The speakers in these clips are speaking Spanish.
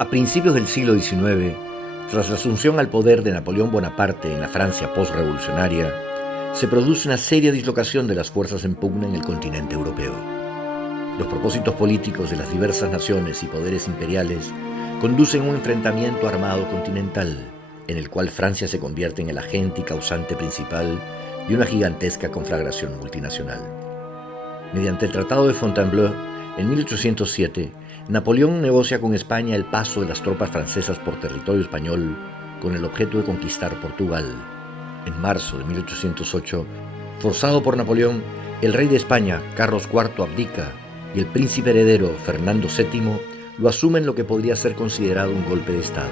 A principios del siglo XIX, tras la asunción al poder de Napoleón Bonaparte en la Francia postrevolucionaria, se produce una seria dislocación de las fuerzas en pugna en el continente europeo. Los propósitos políticos de las diversas naciones y poderes imperiales conducen a un enfrentamiento armado continental, en el cual Francia se convierte en el agente y causante principal de una gigantesca conflagración multinacional. Mediante el Tratado de Fontainebleau, en 1807, Napoleón negocia con España el paso de las tropas francesas por territorio español con el objeto de conquistar Portugal. En marzo de 1808, forzado por Napoleón, el rey de España, Carlos IV, abdica y el príncipe heredero, Fernando VII, lo asume en lo que podría ser considerado un golpe de Estado.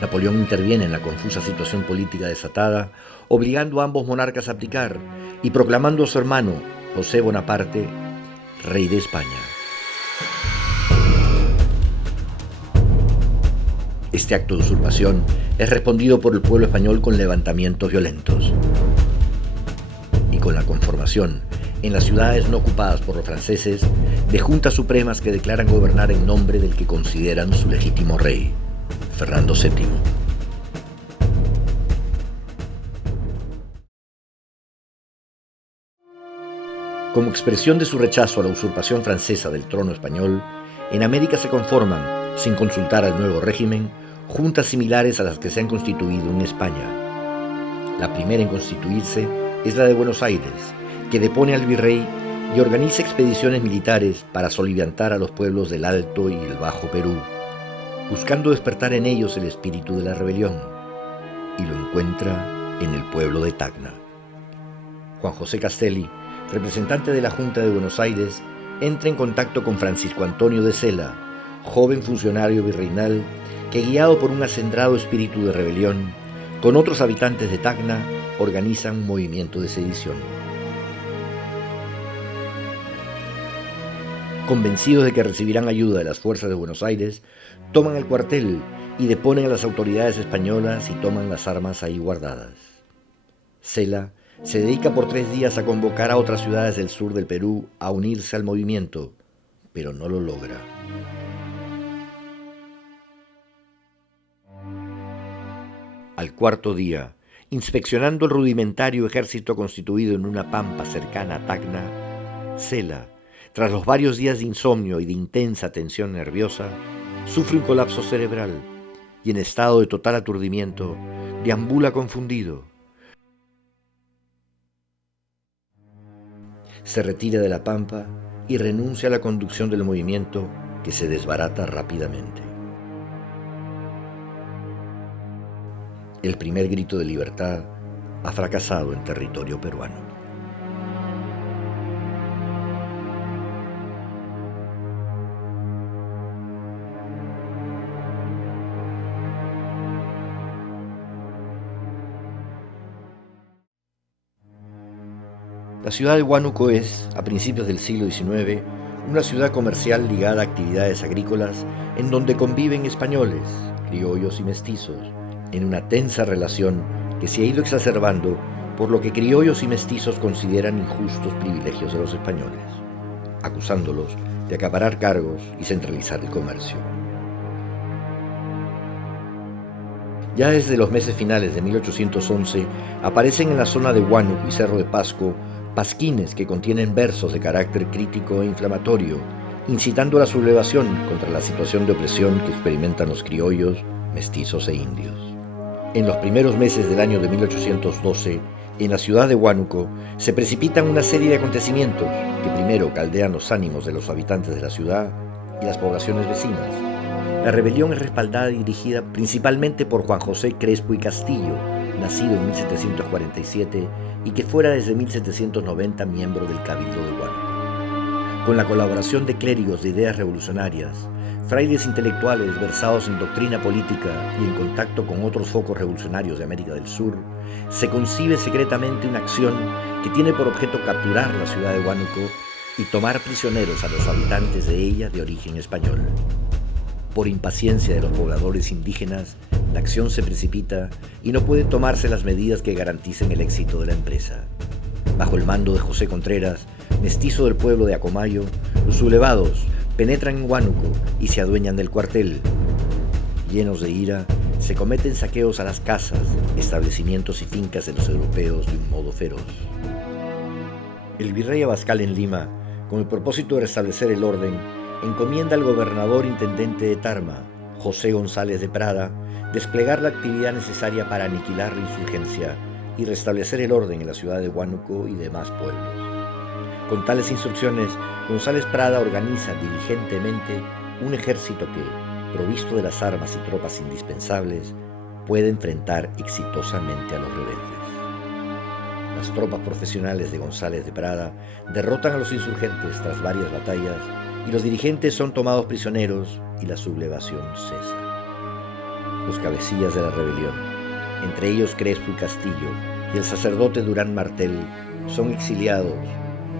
Napoleón interviene en la confusa situación política desatada, obligando a ambos monarcas a abdicar y proclamando a su hermano, José Bonaparte, rey de España. Este acto de usurpación es respondido por el pueblo español con levantamientos violentos y con la conformación, en las ciudades no ocupadas por los franceses, de juntas supremas que declaran gobernar en nombre del que consideran su legítimo rey, Fernando VII. Como expresión de su rechazo a la usurpación francesa del trono español, en América se conforman, sin consultar al nuevo régimen, juntas similares a las que se han constituido en España. La primera en constituirse es la de Buenos Aires, que depone al virrey y organiza expediciones militares para soliviantar a los pueblos del Alto y el Bajo Perú, buscando despertar en ellos el espíritu de la rebelión, y lo encuentra en el pueblo de Tacna. Juan José Castelli, representante de la Junta de Buenos Aires, entra en contacto con Francisco Antonio de Sela, joven funcionario virreinal que, guiado por un acendrado espíritu de rebelión, con otros habitantes de Tacna, organizan un movimiento de sedición. Convencidos de que recibirán ayuda de las fuerzas de Buenos Aires, toman el cuartel y deponen a las autoridades españolas y toman las armas ahí guardadas. Sela se dedica por 3 días a convocar a otras ciudades del sur del Perú a unirse al movimiento, pero no lo logra. Al 4.º día, inspeccionando el rudimentario ejército constituido en una pampa cercana a Tacna, Sela, tras los varios días de insomnio y de intensa tensión nerviosa, sufre un colapso cerebral y, en estado de total aturdimiento, deambula confundido. Se retira de la pampa y renuncia a la conducción del movimiento, que se desbarata rápidamente. El primer grito de libertad ha fracasado en territorio peruano. La ciudad de Huánuco es, a principios del siglo XIX, una ciudad comercial ligada a actividades agrícolas en donde conviven españoles, criollos y mestizos, en una tensa relación que se ha ido exacerbando por lo que criollos y mestizos consideran injustos privilegios de los españoles, acusándolos de acaparar cargos y centralizar el comercio. Ya desde los meses finales de 1811 aparecen en la zona de Huánuco y Cerro de Pasco pasquines que contienen versos de carácter crítico e inflamatorio, incitando a la sublevación contra la situación de opresión que experimentan los criollos, mestizos e indios. En los primeros meses del año de 1812, en la ciudad de Huánuco, se precipitan una serie de acontecimientos que primero caldean los ánimos de los habitantes de la ciudad y las poblaciones vecinas. La rebelión es respaldada y dirigida principalmente por Juan José Crespo y Castillo, nacido en 1747 y que fuera desde 1790 miembro del Cabildo de Huánuco. Con la colaboración de clérigos de ideas revolucionarias, frailes intelectuales versados en doctrina política y en contacto con otros focos revolucionarios de América del Sur, se concibe secretamente una acción que tiene por objeto capturar la ciudad de Huánuco y tomar prisioneros a los habitantes de ella de origen español. Por impaciencia de los pobladores indígenas, la acción se precipita y no pueden tomarse las medidas que garanticen el éxito de la empresa. Bajo el mando de José Contreras, mestizo del pueblo de Acomayo, los sublevados penetran en Huánuco y se adueñan del cuartel. Llenos de ira, se cometen saqueos a las casas, establecimientos y fincas de los europeos de un modo feroz. El virrey Abascal en Lima, con el propósito de restablecer el orden, encomienda al gobernador intendente de Tarma, José González de Prada, desplegar la actividad necesaria para aniquilar la insurgencia y restablecer el orden en la ciudad de Huánuco y demás pueblos. Con tales instrucciones, González Prada organiza diligentemente un ejército que, provisto de las armas y tropas indispensables, puede enfrentar exitosamente a los rebeldes. Las tropas profesionales de González de Prada derrotan a los insurgentes tras varias batallas y los dirigentes son tomados prisioneros y la sublevación cesa. Los cabecillas de la rebelión, entre ellos Crespo y Castillo y el sacerdote Durán Martel, son exiliados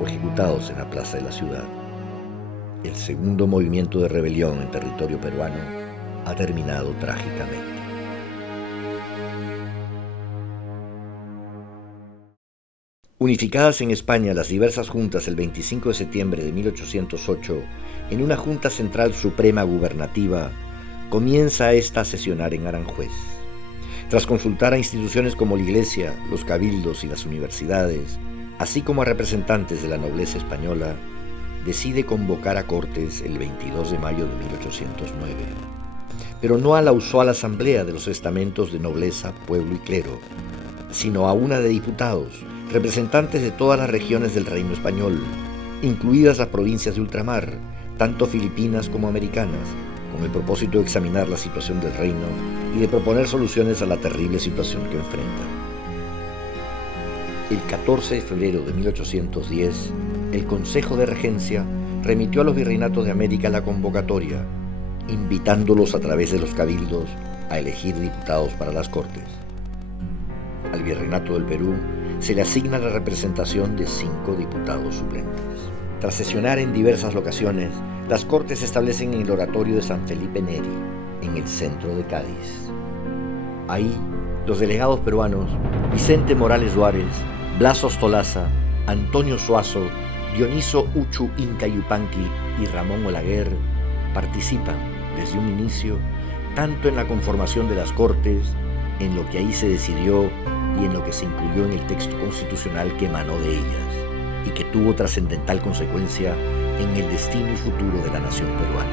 o ejecutados en la plaza de la ciudad. El segundo movimiento de rebelión en territorio peruano ha terminado trágicamente. Unificadas en España las diversas juntas el 25 de septiembre de 1808, en una Junta Central Suprema Gubernativa, comienza esta a sesionar en Aranjuez. Tras consultar a instituciones como la Iglesia, los cabildos y las universidades, así como a representantes de la nobleza española, decide convocar a Cortes el 22 de mayo de 1809, pero no a la usual asamblea de los estamentos de nobleza, pueblo y clero, sino a una de diputados, representantes de todas las regiones del reino español, incluidas las provincias de ultramar, tanto filipinas como americanas, con el propósito de examinar la situación del reino y de proponer soluciones a la terrible situación que enfrenta. El 14 de febrero de 1810, el Consejo de Regencia remitió a los virreinatos de América la convocatoria, invitándolos a través de los cabildos a elegir diputados para las Cortes. Al Virreinato del Perú se le asigna la representación de 5 diputados suplentes. Tras sesionar en diversas locaciones, las Cortes se establecen en el oratorio de San Felipe Neri, en el centro de Cádiz. Ahí, los delegados peruanos Vicente Morales Duárez, Blas Ostolaza, Antonio Suazo, Dioniso Uchu Inca Yupanqui y Ramón Olaguer participan desde un inicio tanto en la conformación de las Cortes, en lo que ahí se decidió y en lo que se incluyó en el texto constitucional que emanó de ellas y que tuvo trascendental consecuencia en el destino y futuro de la nación peruana.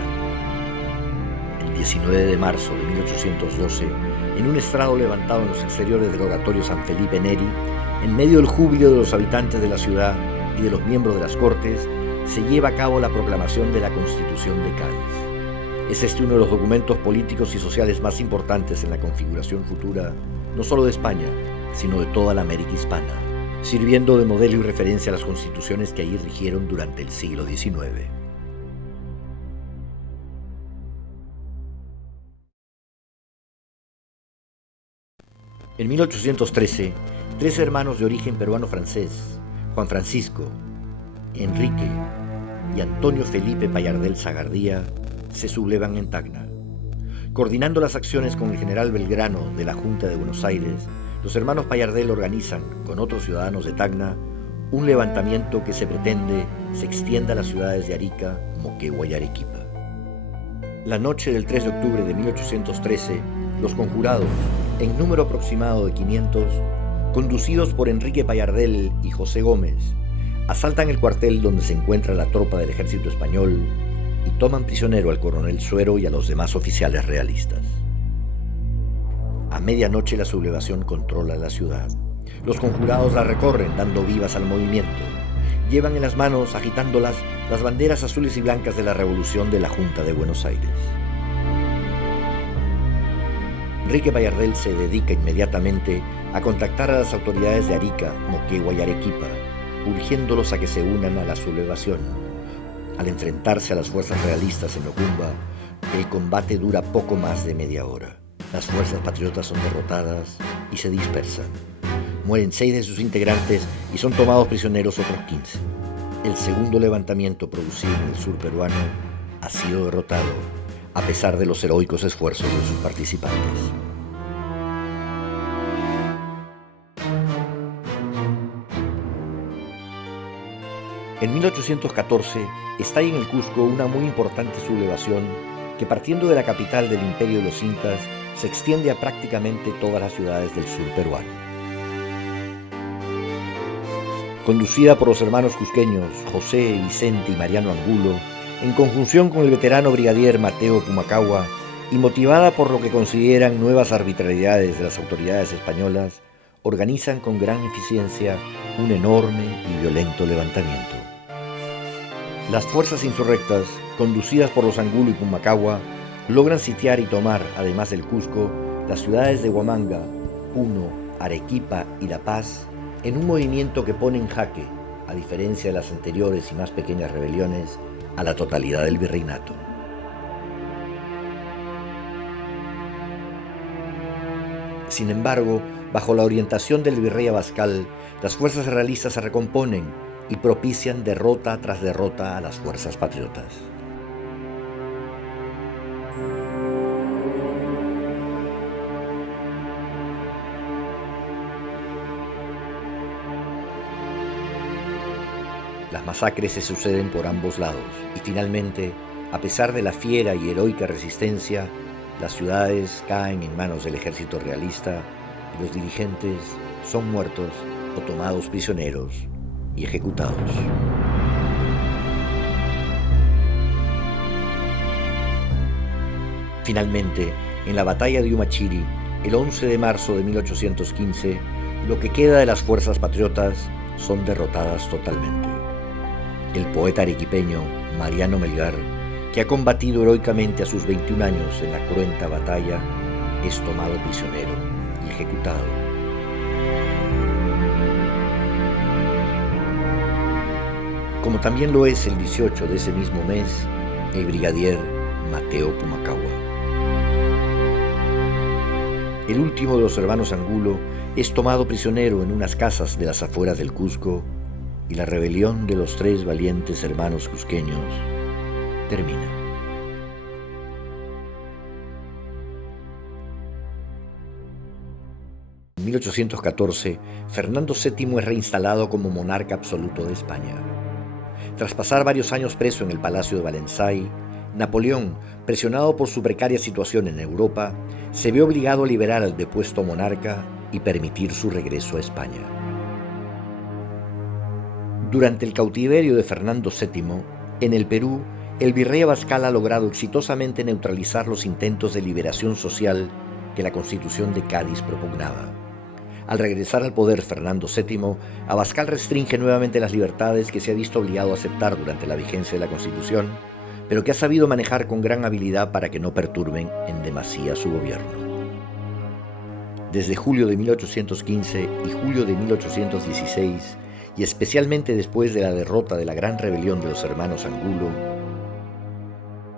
El 19 de marzo de 1812, en un estrado levantado en los exteriores del oratorio San Felipe Neri, en medio del júbilo de los habitantes de la ciudad y de los miembros de las Cortes, se lleva a cabo la proclamación de la Constitución de Cádiz. Es este uno de los documentos políticos y sociales más importantes en la configuración futura, no solo de España, sino de toda la América hispana, sirviendo de modelo y referencia a las constituciones que allí rigieron durante el siglo XIX. En 1813, 3 hermanos de origen peruano-francés, Juan Francisco, Enrique y Antonio Felipe Payardel Zagardía, se sublevan en Tacna. Coordinando las acciones con el general Belgrano de la Junta de Buenos Aires, los hermanos Payardel organizan, con otros ciudadanos de Tacna, un levantamiento que se pretende se extienda a las ciudades de Arica, Moquegua y Arequipa. La noche del 3 de octubre de 1813, los conjurados, en número aproximado de 500, conducidos por Enrique Payardel y José Gómez, asaltan el cuartel donde se encuentra la tropa del ejército español y toman prisionero al coronel Suero y a los demás oficiales realistas. A medianoche la sublevación controla la ciudad. Los conjurados la recorren dando vivas al movimiento. Llevan en las manos, agitándolas, las banderas azules y blancas de la revolución de la Junta de Buenos Aires. Enrique Payardel se dedica inmediatamente a contactar a las autoridades de Arica, Moquegua y Arequipa, urgiéndolos a que se unan a la sublevación. Al enfrentarse a las fuerzas realistas en Ocumba, el combate dura poco más de media hora. Las fuerzas patriotas son derrotadas y se dispersan. Mueren 6 de sus integrantes y son tomados prisioneros otros 15. El segundo levantamiento producido en el sur peruano ha sido derrotado, a pesar de los heroicos esfuerzos de sus participantes. En 1814 estalla en el Cusco una muy importante sublevación que, partiendo de la capital del imperio de los incas, se extiende a prácticamente todas las ciudades del sur peruano. Conducida por los hermanos cusqueños José, Vicente y Mariano Angulo, en conjunción con el veterano brigadier Mateo Pumacahua, y motivada por lo que consideran nuevas arbitrariedades de las autoridades españolas, organizan con gran eficiencia un enorme y violento levantamiento. Las fuerzas insurrectas, conducidas por los Angulo y Pumacahua, logran sitiar y tomar, además del Cusco, las ciudades de Huamanga, Puno, Arequipa y La Paz, en un movimiento que pone en jaque, a diferencia de las anteriores y más pequeñas rebeliones, a la totalidad del virreinato. Sin embargo, bajo la orientación del virrey Abascal, las fuerzas realistas se recomponen y propician derrota tras derrota a las fuerzas patriotas. Las masacres se suceden por ambos lados y finalmente, a pesar de la fiera y heroica resistencia, las ciudades caen en manos del ejército realista y los dirigentes son muertos o tomados prisioneros y ejecutados. Finalmente, en la batalla de Humachiri, el 11 de marzo de 1815, lo que queda de las fuerzas patriotas son derrotadas totalmente. El poeta arequipeño Mariano Melgar, que ha combatido heroicamente a sus 21 años en la cruenta batalla, es tomado prisionero y ejecutado. Como también lo es el 18 de ese mismo mes, el brigadier Mateo Pumacahua. El último de los hermanos Angulo es tomado prisionero en unas casas de las afueras del Cusco y la rebelión de los 3 valientes hermanos cusqueños termina. En 1814, Fernando VII es reinstalado como monarca absoluto de España. Tras pasar varios años preso en el Palacio de Valensay, Napoleón, presionado por su precaria situación en Europa, se ve obligado a liberar al depuesto monarca y permitir su regreso a España. Durante el cautiverio de Fernando VII, en el Perú, el virrey Abascal ha logrado exitosamente neutralizar los intentos de liberación social que la Constitución de Cádiz propugnaba. Al regresar al poder Fernando VII, Abascal restringe nuevamente las libertades que se ha visto obligado a aceptar durante la vigencia de la Constitución, pero que ha sabido manejar con gran habilidad para que no perturben en demasía su gobierno. Desde julio de 1815 y julio de 1816, y especialmente después de la derrota de la gran rebelión de los hermanos Angulo,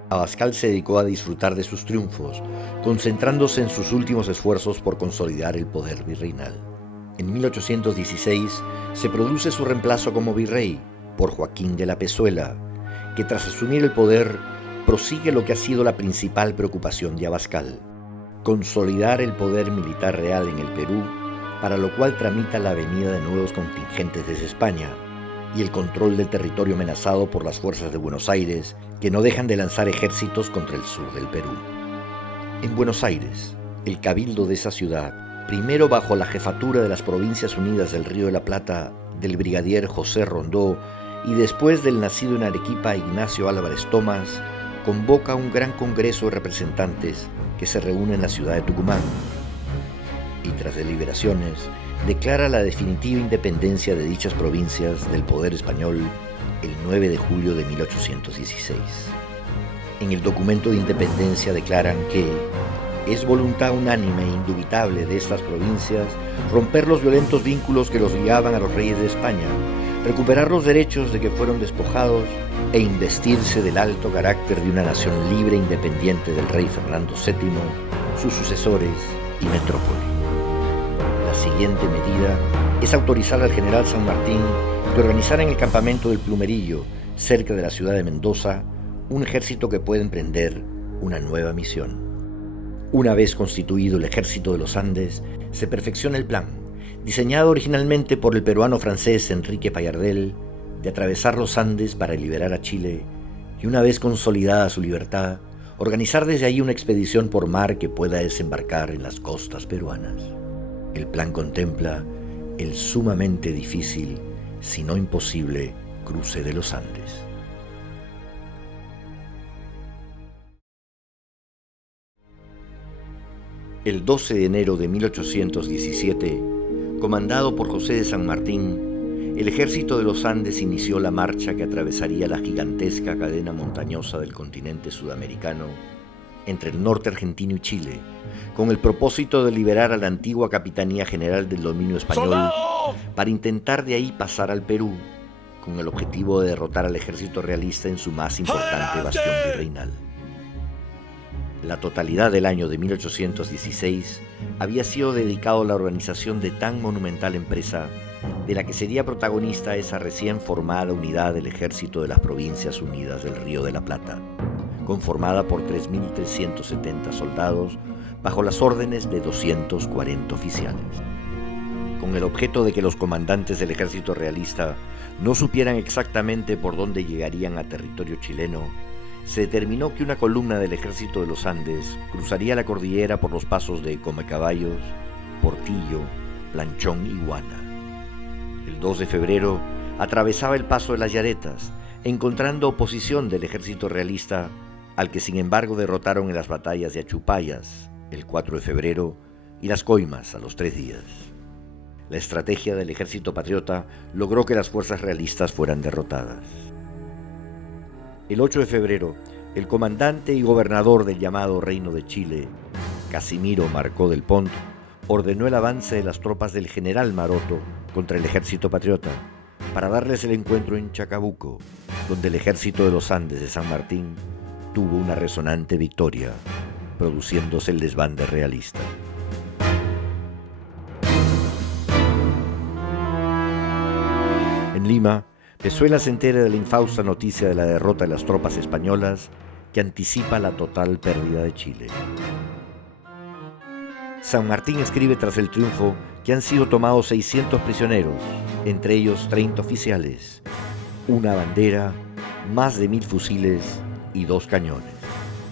Abascal se dedicó a disfrutar de sus triunfos, concentrándose en sus últimos esfuerzos por consolidar el poder virreinal. En 1816 se produce su reemplazo como virrey por Joaquín de la Pezuela, que tras asumir el poder prosigue lo que ha sido la principal preocupación de Abascal: consolidar el poder militar real en el Perú, para lo cual tramita la venida de nuevos contingentes desde España y el control del territorio amenazado por las fuerzas de Buenos Aires, que no dejan de lanzar ejércitos contra el sur del Perú. En Buenos Aires, el cabildo de esa ciudad, primero bajo la jefatura de las Provincias Unidas del Río de la Plata del brigadier José Rondó y después del nacido en Arequipa Ignacio Álvarez Tomás, convoca un gran congreso de representantes que se reúne en la ciudad de Tucumán y, tras deliberaciones, declara la definitiva independencia de dichas provincias del poder español el 9 de julio de 1816. En el documento de independencia declaran que es voluntad unánime e indubitable de estas provincias romper los violentos vínculos que los guiaban a los reyes de España, recuperar los derechos de que fueron despojados e investirse del alto carácter de una nación libre e independiente del rey Fernando VII, sus sucesores y metrópoli. La siguiente medida es autorizar al general San Martín de organizar en el campamento del Plumerillo, cerca de la ciudad de Mendoza, un ejército que pueda emprender una nueva misión. Una vez constituido el ejército de los Andes, se perfecciona el plan, diseñado originalmente por el peruano francés Enrique Payardel, de atravesar los Andes para liberar a Chile y, una vez consolidada su libertad, organizar desde allí una expedición por mar que pueda desembarcar en las costas peruanas. El plan contempla el sumamente difícil, si no imposible, cruce de los Andes. El 12 de enero de 1817, comandado por José de San Martín, el ejército de los Andes inició la marcha que atravesaría la gigantesca cadena montañosa del continente sudamericano entre el norte argentino y Chile, con el propósito de liberar a la antigua Capitanía General del dominio español para intentar de ahí pasar al Perú, con el objetivo de derrotar al ejército realista en su más importante bastión virreinal. La totalidad del año de 1816 había sido dedicado a la organización de tan monumental empresa, de la que sería protagonista esa recién formada unidad del Ejército de las Provincias Unidas del Río de la Plata, conformada por 3.370 soldados bajo las órdenes de 240 oficiales. Con el objeto de que los comandantes del ejército realista no supieran exactamente por dónde llegarían a territorio chileno, se determinó que una columna del ejército de los Andes cruzaría la cordillera por los pasos de Comecaballos, Portillo, Planchón y Huana. El 2 de febrero atravesaba el paso de las Yaretas, encontrando oposición del ejército realista, al que sin embargo derrotaron en las batallas de Achupayas el 4 de febrero y Las Coimas a los 3 días. La estrategia del ejército patriota logró que las fuerzas realistas fueran derrotadas. El 8 de febrero, el comandante y gobernador del llamado Reino de Chile, Casimiro Marcó del Pont, ordenó el avance de las tropas del general Maroto contra el ejército patriota para darles el encuentro en Chacabuco, donde el ejército de los Andes de San Martín tuvo una resonante victoria, produciéndose el desbande realista. En Lima, Pezuela se entera de la infausta noticia de la derrota de las tropas españolas, que anticipa la total pérdida de Chile. San Martín escribe tras el triunfo que han sido tomados 600 prisioneros, entre ellos 30 oficiales, una bandera, más de 1.000 fusiles y 2 cañones.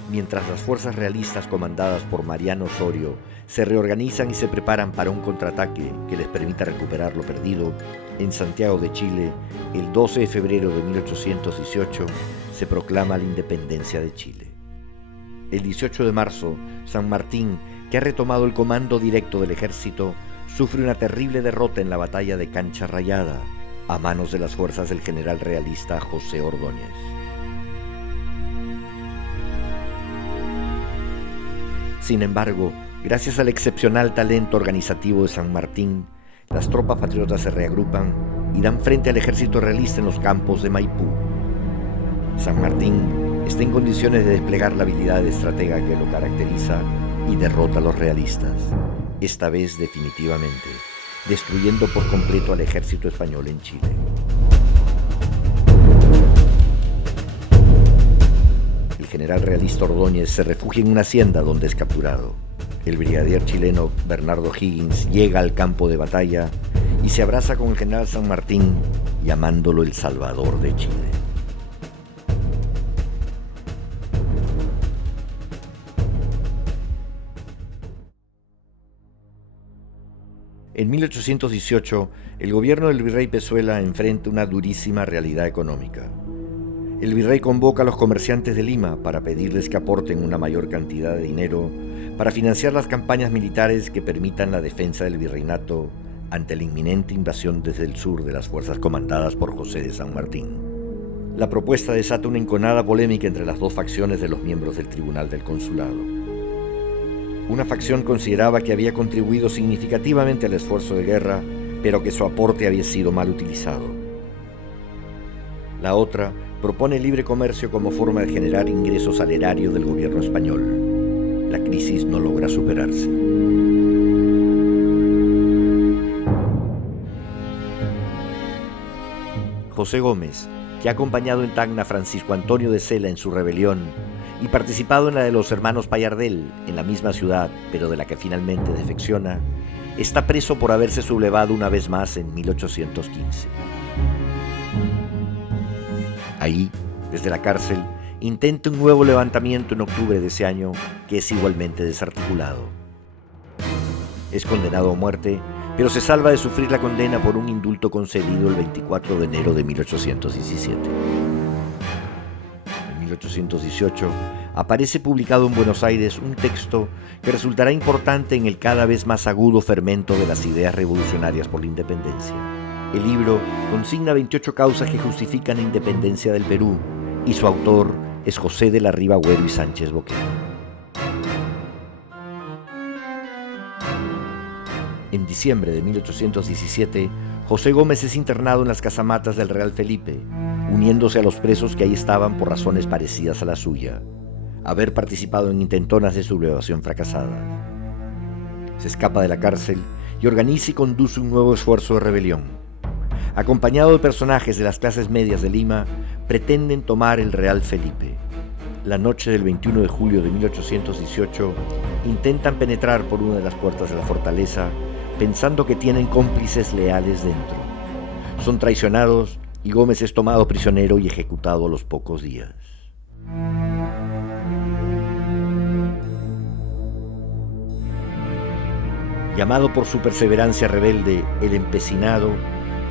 Mientras las fuerzas realistas comandadas por Mariano Osorio se reorganizan y se preparan para un contraataque que les permita recuperar lo perdido, en Santiago de Chile, el 12 de febrero de 1818, se proclama la independencia de Chile. El 18 de marzo, San Martín, que ha retomado el comando directo del ejército, sufre una terrible derrota en la batalla de Cancha Rayada, a manos de las fuerzas del general realista José Ordóñez. Sin embargo, gracias al excepcional talento organizativo de San Martín, las tropas patriotas se reagrupan y dan frente al ejército realista en los campos de Maipú. San Martín está en condiciones de desplegar la habilidad de estratega que lo caracteriza y derrota a los realistas, esta vez definitivamente, destruyendo por completo al ejército español en Chile. El general realista Ordóñez se refugia en una hacienda donde es capturado. El brigadier chileno Bernardo Higgins llega al campo de batalla y se abraza con el general San Martín, llamándolo el Salvador de Chile. En 1818, el gobierno del virrey Pezuela enfrenta una durísima realidad económica. El virrey convoca a los comerciantes de Lima para pedirles que aporten una mayor cantidad de dinero para financiar las campañas militares que permitan la defensa del virreinato ante la inminente invasión desde el sur de las fuerzas comandadas por José de San Martín. La propuesta desata una enconada polémica entre las dos facciones de los miembros del Tribunal del Consulado. Una facción consideraba que había contribuido significativamente al esfuerzo de guerra, pero que su aporte había sido mal utilizado. La otra propone el libre comercio como forma de generar ingresos al erario del gobierno español. La crisis no logra superarse. José Gómez, que ha acompañado en Tacna a Francisco Antonio de Sela en su rebelión y participado en la de los hermanos Payardel en la misma ciudad, pero de la que finalmente defecciona, está preso por haberse sublevado una vez más en 1815. Ahí, desde la cárcel, intenta un nuevo levantamiento en octubre de ese año, que es igualmente desarticulado. Es condenado a muerte, pero se salva de sufrir la condena por un indulto concedido el 24 de enero de 1817. En 1818 aparece publicado en Buenos Aires un texto que resultará importante en el cada vez más agudo fermento de las ideas revolucionarias por la independencia. El libro consigna 28 causas que justifican la independencia del Perú, y su autor es José de la Riva Agüero y Sánchez Boquete. En diciembre de 1817, José Gómez es internado en las casamatas del Real Felipe, uniéndose a los presos que ahí estaban por razones parecidas a la suya: haber participado en intentonas de sublevación fracasadas. Se escapa de la cárcel y organiza y conduce un nuevo esfuerzo de rebelión. Acompañado de personajes de las clases medias de Lima, pretenden tomar el Real Felipe. La noche del 21 de julio de 1818, intentan penetrar por una de las puertas de la fortaleza, pensando que tienen cómplices leales dentro. Son traicionados y Gómez es tomado prisionero y ejecutado a los pocos días. Llamado por su perseverancia rebelde el empecinado,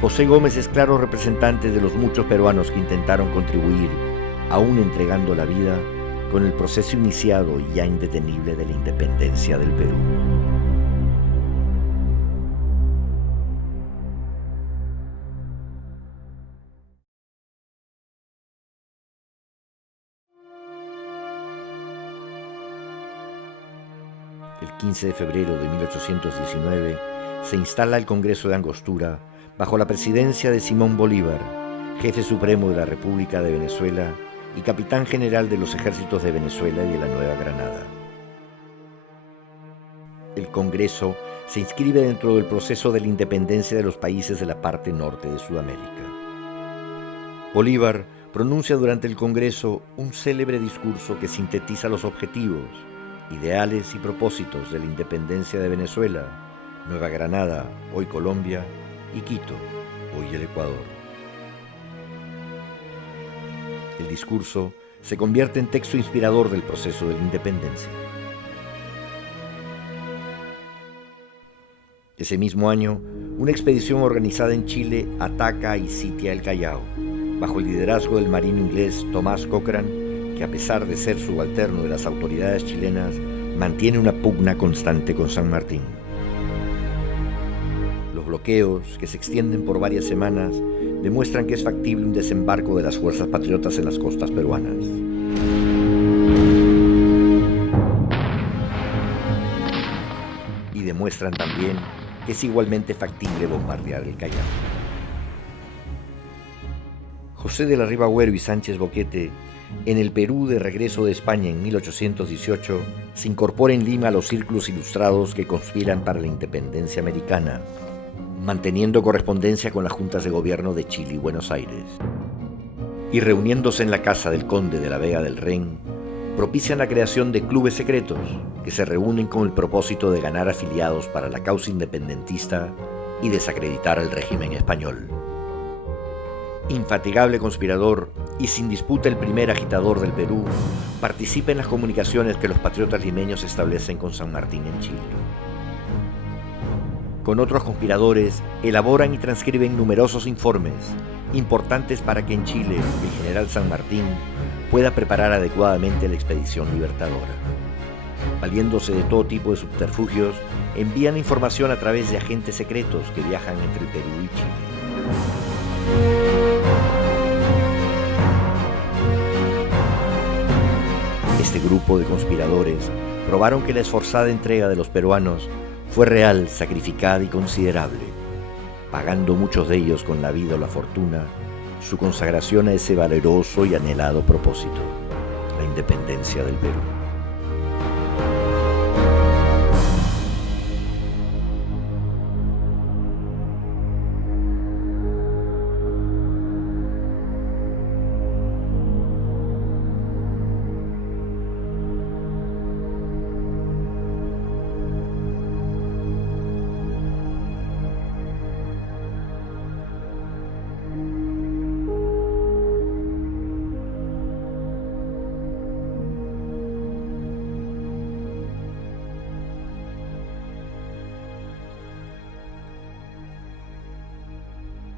José Gómez es claro representante de los muchos peruanos que intentaron contribuir, aún entregando la vida, con el proceso iniciado y ya indetenible de la independencia del Perú. El 15 de febrero de 1819 se instala el Congreso de Angostura bajo la presidencia de Simón Bolívar, jefe supremo de la República de Venezuela y capitán general de los ejércitos de Venezuela y de la Nueva Granada. El Congreso se inscribe dentro del proceso de la independencia de los países de la parte norte de Sudamérica. Bolívar pronuncia durante el Congreso un célebre discurso que sintetiza los objetivos, ideales y propósitos de la independencia de Venezuela, Nueva Granada, hoy Colombia, y Quito, hoy el Ecuador. El discurso se convierte en texto inspirador del proceso de la independencia. Ese mismo año, una expedición organizada en Chile ataca y sitia el Callao, bajo el liderazgo del marino inglés Thomas Cochrane, que a pesar de ser subalterno de las autoridades chilenas, mantiene una pugna constante con San Martín. Los bloqueos, que se extienden por varias semanas, demuestran que es factible un desembarco de las fuerzas patriotas en las costas peruanas. Y demuestran también que es igualmente factible bombardear el Callao. José de la Riva Agüero y Sánchez Boquete, en el Perú de regreso de España en 1818, se incorpora en Lima a los círculos ilustrados que conspiran para la independencia americana, manteniendo correspondencia con las juntas de gobierno de Chile y Buenos Aires. Y reuniéndose en la casa del conde de la Vega del Ren, propician la creación de clubes secretos que se reúnen con el propósito de ganar afiliados para la causa independentista y desacreditar al régimen español. Infatigable conspirador y sin disputa el primer agitador del Perú, participa en las comunicaciones que los patriotas limeños establecen con San Martín en Chile. Con otros conspiradores, elaboran y transcriben numerosos informes, importantes para que en Chile el general San Martín pueda preparar adecuadamente la expedición libertadora. Valiéndose de todo tipo de subterfugios, envían información a través de agentes secretos que viajan entre el Perú y Chile. Este grupo de conspiradores probaron que la esforzada entrega de los peruanos fue real, sacrificada y considerable, pagando muchos de ellos con la vida o la fortuna su consagración a ese valeroso y anhelado propósito, la independencia del Perú.